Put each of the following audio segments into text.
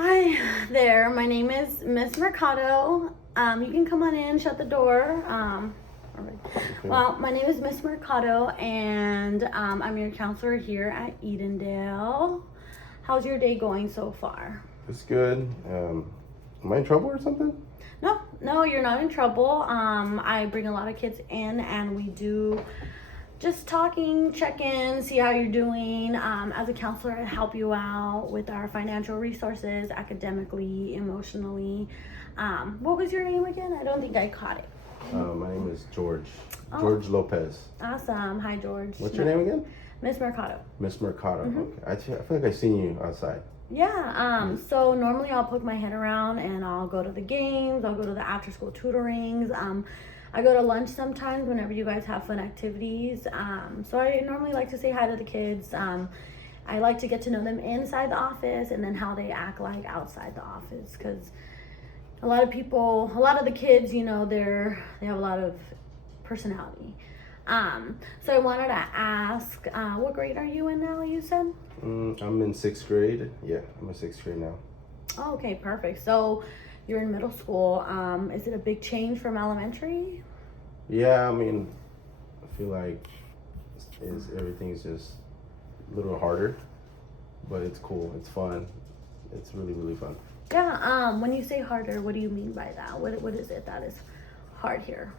Hi there, my name is Miss Mercado. You can come on in, shut the door. All right. Well, my name is Miss Mercado, and I'm your counselor here at Edendale. How's your day going so far? It's good. Am I in trouble or something? No, you're not in trouble. I bring a lot of kids in, and we do just talking, check in, see how you're doing. As a counselor, I help you out with our financial resources, academically, emotionally. What was your name again? I don't think I caught it. My name is George. Oh. George Lopez. Awesome. Hi, George. What's your name again? Miss Mercado. Miss Mercado. Mm-hmm. Okay. I feel like I've seen you outside. Yeah. So normally I'll poke my head around and I'll go to the games. I'll go to the after-school tutorings. I go to lunch sometimes whenever you guys have fun activities. So I normally like to say hi to the kids. I like to get to know them inside the office and then how they act like outside the office, because a lot of the kids, they have a lot of personality. So I wanted to ask, what grade are you in now, you said? I'm in 6th grade. Yeah, I'm in 6th grade now. Oh, okay, perfect. So you're in middle school. Is it a big change from elementary? Yeah, I mean, I feel like everything's just a little harder, but it's cool. It's fun. It's really, really fun. Yeah. When you say harder, what do you mean by that? What is it that is hard here?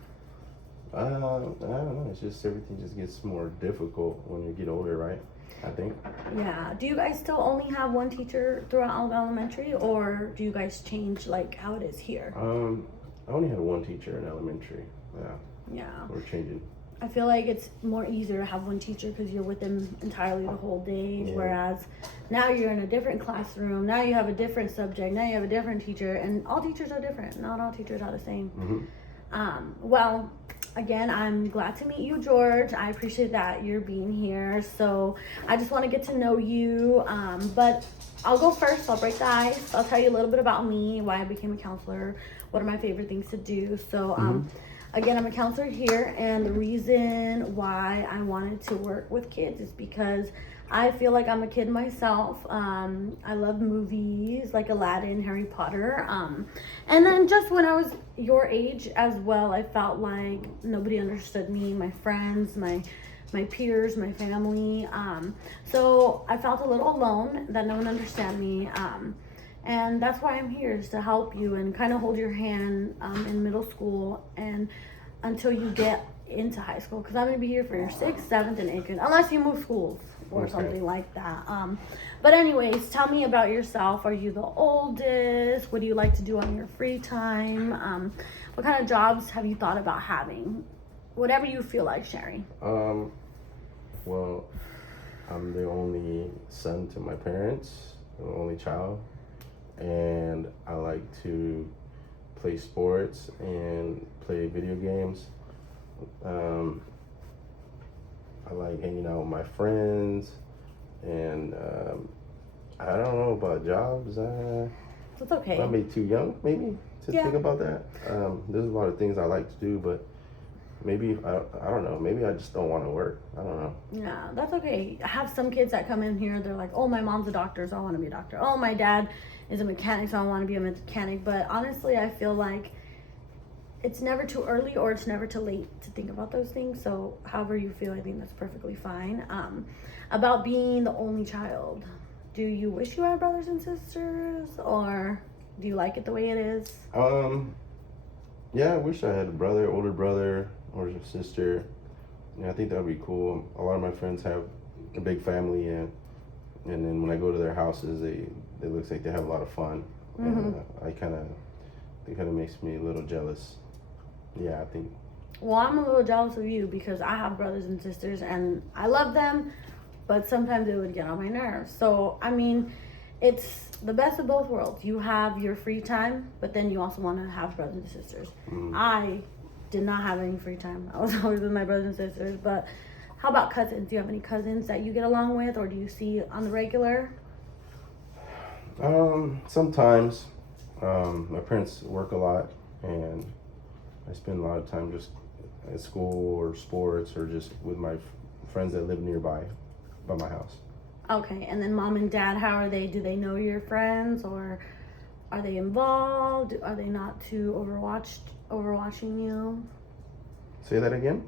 I don't know. It's just everything just gets more difficult when you get older, right? I think. Yeah. Do you guys still only have one teacher throughout all of elementary, or do you guys change like how it is here? I only had one teacher in elementary. Yeah. Yeah. We're changing. I feel like it's more easier to have one teacher because you're with them entirely the whole day. Yeah. Whereas now you're in a different classroom. Now you have a different subject. Now you have a different teacher, and all teachers are different. Not all teachers are the same. Mm-hmm. Well, again, I'm glad to meet you, George. I appreciate that you're being here. So I just want to get to know you. But I'll go first. I'll break the ice. I'll tell you a little bit about me, why I became a counselor, what are my favorite things to do. So again, I'm a counselor here, and the reason why I wanted to work with kids is because I feel like I'm a kid myself. I love movies like Aladdin, Harry Potter. And then just when I was your age as well, I felt like nobody understood me, my friends, my peers, my family. So I felt a little alone, that no one understood me. And that's why I'm here, is to help you and kind of hold your hand in middle school and until you get into high school, because I'm going to be here for your 6th, 7th, and 8th grade, unless you move schools or something like that. But anyways, tell me about yourself. Are you the oldest? What do you like to do on your free time? What kind of jobs have you thought about having? Whatever you feel like sharing. Well, I'm the only son to my parents, the only child, and I like to play sports and play video games. I like hanging out with my friends, and I don't know about jobs. It's okay. I may be too young, maybe, to think about that. There's a lot of things I like to do, but maybe, I don't know, maybe I just don't want to work. I don't know. Yeah, that's okay. I have some kids that come in here, they're like, oh, my mom's a doctor, so I want to be a doctor. Oh, my dad is a mechanic, so I want to be a mechanic. But honestly, I feel like it's never too early or it's never too late to think about those things. So however you feel, I think that's perfectly fine. About being the only child, do you wish you had brothers and sisters, or do you like it the way it is? Yeah, I wish I had a brother, older brother or a sister. Yeah, I think that would be cool. A lot of my friends have a big family, and then when I go to their houses, it looks like they have a lot of fun. Mm-hmm. And it kind of makes me a little jealous. Yeah, I think. Well, I'm a little jealous of you because I have brothers and sisters and I love them, but sometimes it would get on my nerves. So, I mean, it's the best of both worlds. You have your free time, but then you also want to have brothers and sisters. I did not have any free time. I was always with my brothers and sisters. But how about cousins? Do you have any cousins that you get along with, or do you see on the regular? Sometimes. My parents work a lot, and I spend a lot of time just at school or sports or just with my friends that live nearby by my house. Okay, and then mom and dad, how are they? Do they know your friends, or are they involved? Are they not too overwatching you? Say that again?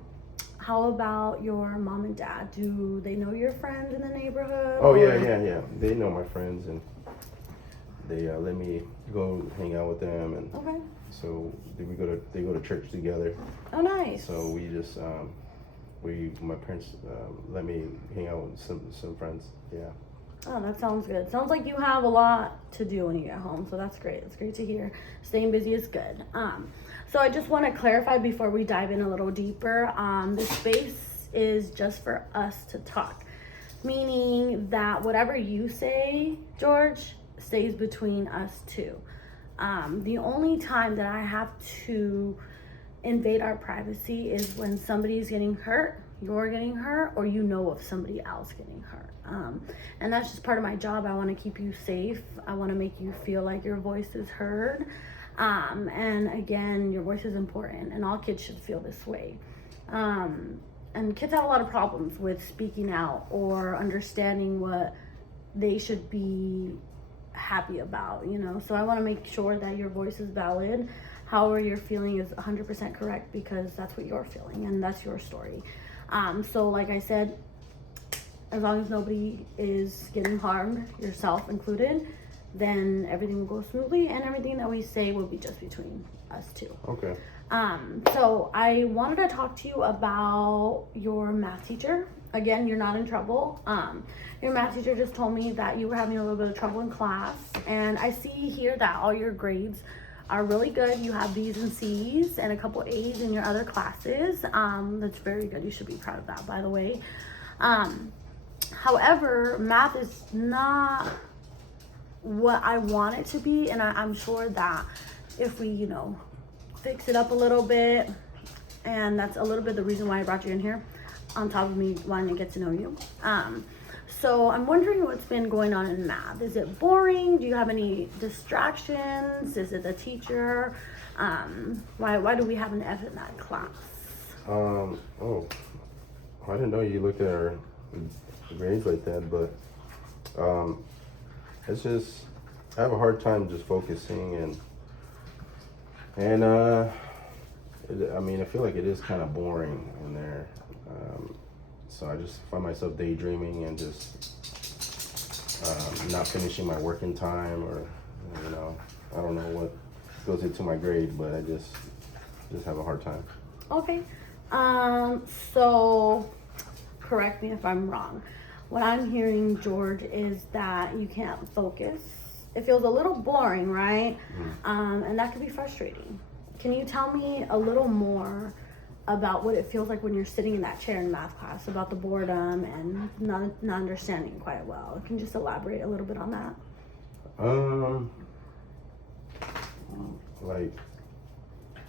How about your mom and dad? Do they know your friends in the neighborhood? Oh, yeah. They know my friends, and they let me go hang out with them, and Okay. so they go to church together. Oh, nice. So we just my parents let me hang out with some friends. Yeah. Oh, that sounds good. Sounds like you have a lot to do when you get home, so that's great. It's great to hear. Staying busy is good. So I just want to clarify before we dive in a little deeper. This space is just for us to talk, meaning that whatever you say, George, stays between us two. The only time that I have to invade our privacy is when somebody's getting hurt, you're getting hurt, or you know of somebody else getting hurt. And that's just part of my job. I want to keep you safe. I want to make you feel like your voice is heard. And again, your voice is important, and all kids should feel this way. And kids have a lot of problems with speaking out or understanding what they should be happy about, you know? So I want to make sure that your voice is valid. However you're feeling is 100% correct, because that's what you're feeling and that's your story. So like I said, as long as nobody is getting harmed, yourself included, then everything will go smoothly, and everything that we say will be just between us two. Okay. So I wanted to talk to you about your math teacher. Again, you're not in trouble. Your math teacher just told me that you were having a little bit of trouble in class, and I see here that all your grades are really good. You have B's and C's and a couple A's in your other classes. That's very good. You should be proud of that, by the way. However, math is not what I want it to be, and I'm sure that if we, you know, fix it up a little bit, and that's a little bit the reason why I brought you in here, on top of me wanting to get to know you. So I'm wondering what's been going on in math. Is it boring? Do you have any distractions? Is it the teacher? Why do we have an F in that class? Oh, I didn't know you looked at our grades like that, but it's just I have a hard time just focusing, and I mean, I feel like it is kind of boring in there. So I just find myself daydreaming and just not finishing my work in time, or you know, I don't know what goes into my grade, but I just have a hard time. Okay. So correct me if I'm wrong. What I'm hearing, George, is that you can't focus. It feels a little boring, right? Mm-hmm. And that could be frustrating. Can you tell me a little more about what it feels like when you're sitting in that chair in math class, about the boredom and not understanding quite well? Can you just elaborate a little bit on that? Like,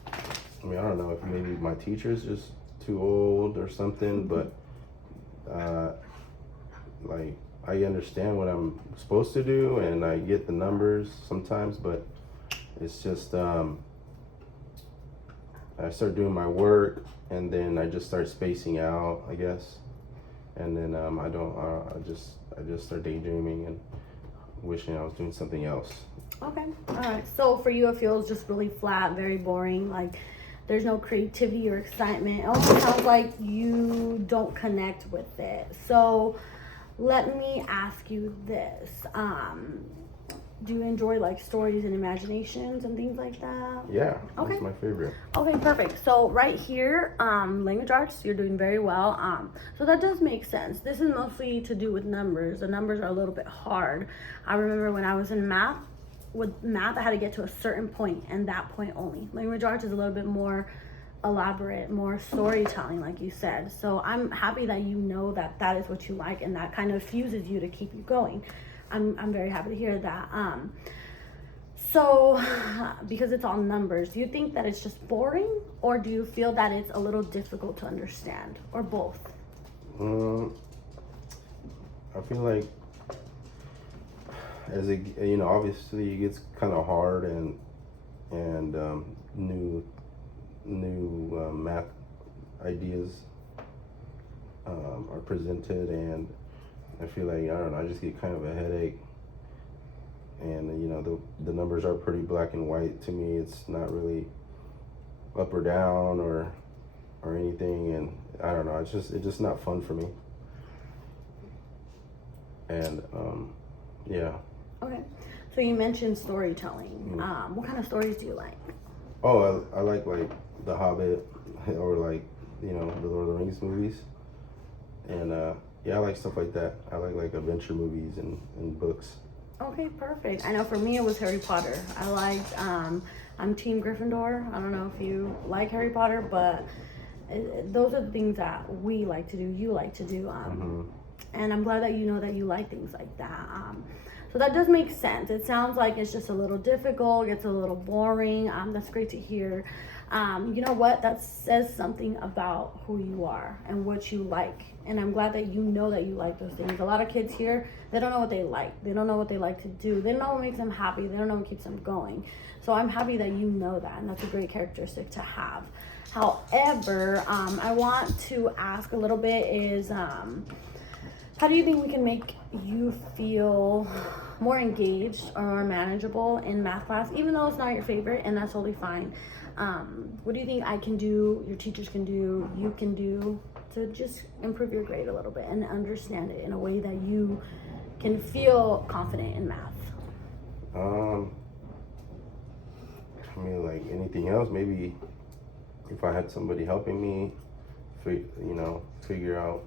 I mean, I don't know if maybe my teacher's just too old or something, but like, I understand what I'm supposed to do and I get the numbers sometimes, but it's just I start doing my work and then I just start spacing out, I guess, and then I just start daydreaming and wishing I was doing something else. Okay, all right. So for you, it feels just really flat, very boring. Like there's no creativity or excitement. It almost sounds like you don't connect with it. So let me ask you this. Do you enjoy like stories and imaginations and things like that? Yeah, okay. That's my favorite. Okay, perfect. So right here, language arts, you're doing very well. So that does make sense. This is mostly to do with numbers. The numbers are a little bit hard. I remember when I was in math, I had to get to a certain point and that point only. Language arts is a little bit more elaborate, more storytelling, like you said. So I'm happy that you know that that is what you like and that kind of fuses you to keep you going. I'm very happy to hear that. So because it's all numbers, do you think that it's just boring, or do you feel that it's a little difficult to understand, or both? I feel like as it, you know, obviously it gets kind of hard and new math ideas are presented, and I feel like, I don't know, I just get kind of a headache. And, you know, the numbers are pretty black and white to me. It's not really up or down or anything. And I don't know, it's just not fun for me. And, yeah. Okay. So you mentioned storytelling. What kind of stories do you like? Oh, I like The Hobbit or like, you know, the Lord of the Rings movies. And yeah, I like stuff like that. I like adventure movies and books. Okay, perfect. I know for me it was Harry Potter. I liked, I'm Team Gryffindor. I don't know if you like Harry Potter, but those are the things that we like to do, you like to do. And I'm glad that you know that you like things like that. So that does make sense. It sounds like it's just a little difficult, gets a little boring. That's great to hear. You know what? That says something about who you are and what you like. And I'm glad that you know that you like those things. A lot of kids here, they don't know what they like. They don't know what they like to do. They don't know what makes them happy. They don't know what keeps them going. So I'm happy that you know that, and that's a great characteristic to have. However, I want to ask a little bit is, how do you think we can make you feel more engaged or more manageable in math class, even though it's not your favorite, and that's totally fine? What do you think I can do, your teachers can do, you can do to just improve your grade a little bit and understand it in a way that you can feel confident in math? I mean, like anything else, maybe if I had somebody helping me, you know, figure out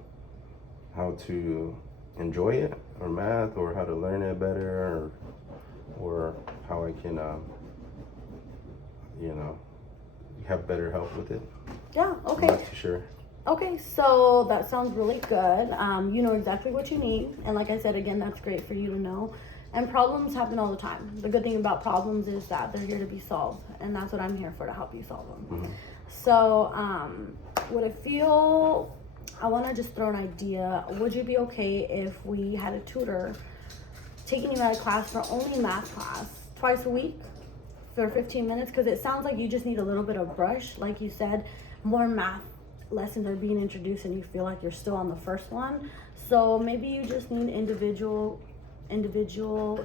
how to enjoy it, or math, or how to learn it better, or how I can, you know, have better help with it. Yeah, okay. I'm not too sure. Okay, so that sounds really good. You know exactly what you need. And like I said, again, that's great for you to know. And problems happen all the time. The good thing about problems is that they're here to be solved. And that's what I'm here for, to help you solve them. So, I want to just throw an idea. Would you be okay if we had a tutor taking you out of class for only math class twice a week for 15 minutes? Because it sounds like you just need a little bit of brush. Like you said, more math lessons are being introduced and you feel like you're still on the first one. So maybe you just need individual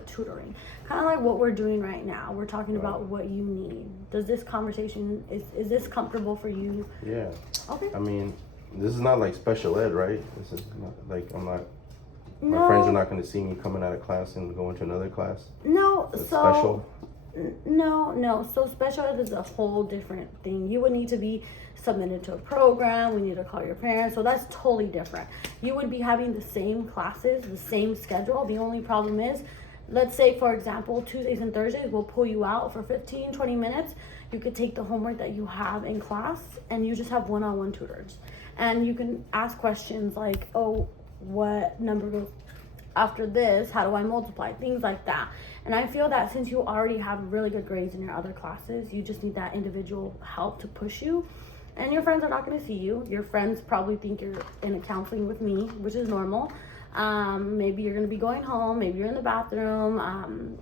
tutoring, kind of like what we're doing right now. We're talking about what you need. Does this conversation, is this comfortable for you? Yeah. Okay. I mean, this is not like special ed, right? This is not like, my friends are not going to see me coming out of class and going to another class. No. That's so special. No. So special ed is a whole different thing. You would need to be submitted to a program. We need to call your parents. So that's totally different. You would be having the same classes, the same schedule. The only problem is, let's say, for example, Tuesdays and Thursdays, we'll pull you out for 15, 20 minutes. You could take the homework that you have in class and you just have one-on-one tutors. And you can ask questions like, oh, what number goes after this? How do I multiply? Things like that. And I feel that since you already have really good grades in your other classes, you just need that individual help to push you. And your friends are not going to see you. Your friends probably think you're in a counseling with me, which is normal. Maybe you're going to be going home. Maybe you're in the bathroom.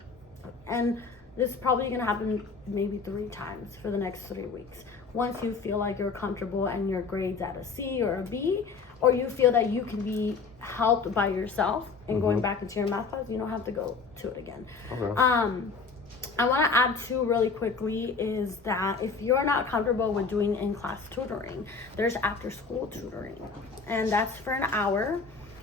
And this is probably going to happen maybe 3 times for the next 3 weeks. Once you feel like you're comfortable and your grade's at a C or a B, or you feel that you can be helped by yourself and going back into your math class, you don't have to go to it again. Okay. I want to add too really quickly is that if you're not comfortable with doing in-class tutoring, there's after-school tutoring, and that's for an hour.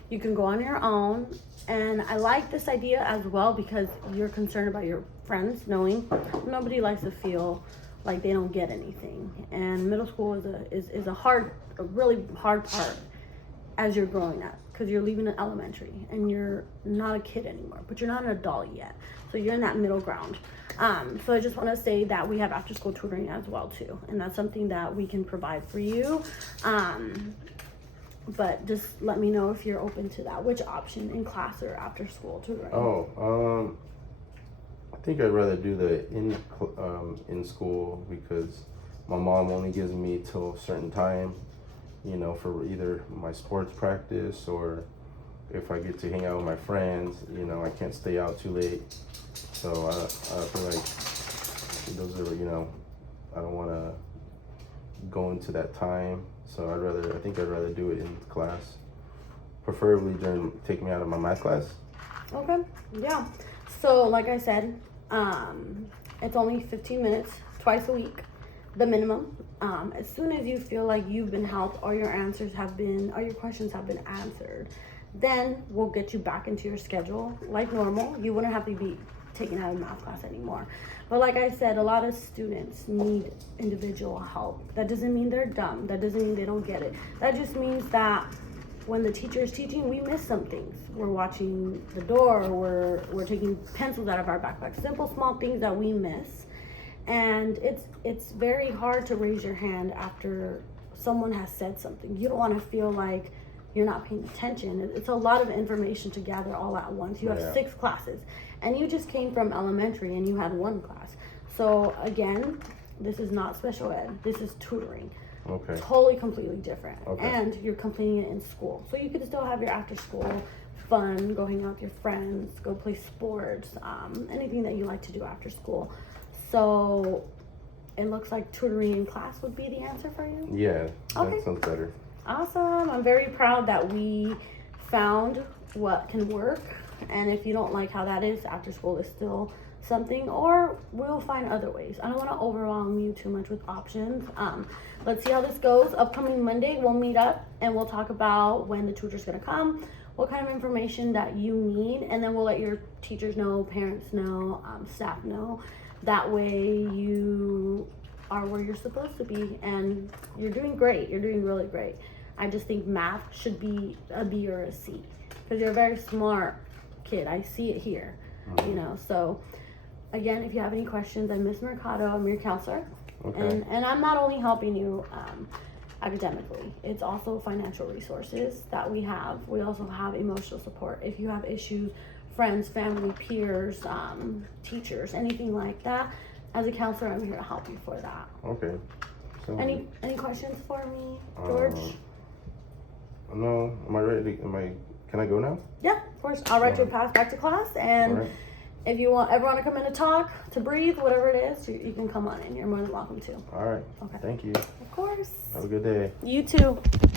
You can go on your own, and I like this idea as well because you're concerned about your friends knowing nobody likes to feel like they don't get anything, and middle school is a really hard part as you're growing up, because you're leaving an elementary and you're not a kid anymore, but you're not an adult yet, so you're in that middle ground. So I just want to say that we have after school tutoring as well too, and that's something that we can provide for you. But just let me know if you're open to that. Which option, in class or after school tutoring? I think I'd rather do the in school, because my mom only gives me till a certain time, you know, for either my sports practice or if I get to hang out with my friends. You know, I can't stay out too late. So I feel like those are, you know, I don't want to go into that time. So I think I'd rather do it in class. preferably during taking me out of my math class. Okay, yeah. So like I said, it's only 15 minutes twice a week, the minimum. As soon as you feel like you've been helped, or your questions have been answered, then we'll get you back into your schedule like normal. You wouldn't have to be taken out of math class anymore. But like I said, a lot of students need individual help. That doesn't mean they're dumb. That doesn't mean they don't get it. That just means that when the teacher is teaching, we miss some things. We're watching the door, we're taking pencils out of our backpack. Simple, small things that we miss. And it's very hard to raise your hand after someone has said something. You don't want to feel like you're not paying attention. It's a lot of information to gather all at once. You have 6 classes, and you just came from elementary and you had 1 class. So again, this is not special ed. This is tutoring. Okay. Totally, completely different. Okay. And you're completing it in school. So you could still have your after school fun, go hang out with your friends, go play sports, anything that you like to do after school. So it looks like tutoring in class would be the answer for you? Yeah, Okay. that sounds better. Awesome. I'm very proud that we found what can work. And if you don't like how that is, after school is still something, or we'll find other ways. I don't want to overwhelm you too much with options. Let's see how this goes. Upcoming Monday, we'll meet up and we'll talk about when the tutor's going to come, what kind of information that you need, and then we'll let your teachers know, parents know, staff know. That way you are where you're supposed to be, and you're doing great. You're doing really great. I just think math should be a B or a C, because you're a very smart kid. I see it here, you know. So again, if you have any questions, I'm Miss Mercado. I'm your counselor. Okay. And I'm not only helping you academically, it's also financial resources that we have. We also have emotional support. If you have issues, friends, family, peers, teachers, anything like that, as a counselor, I'm here to help you for that. Okay. So, Any questions for me, George? No. Am I ready? Can I go now? Yeah, of course. I'll write you a pass back to class, and Alright. if you ever want to come in to talk, to breathe, whatever it is, you can come on in. You're more than welcome to. All right. Okay. Thank you. Of course. Have a good day. You too.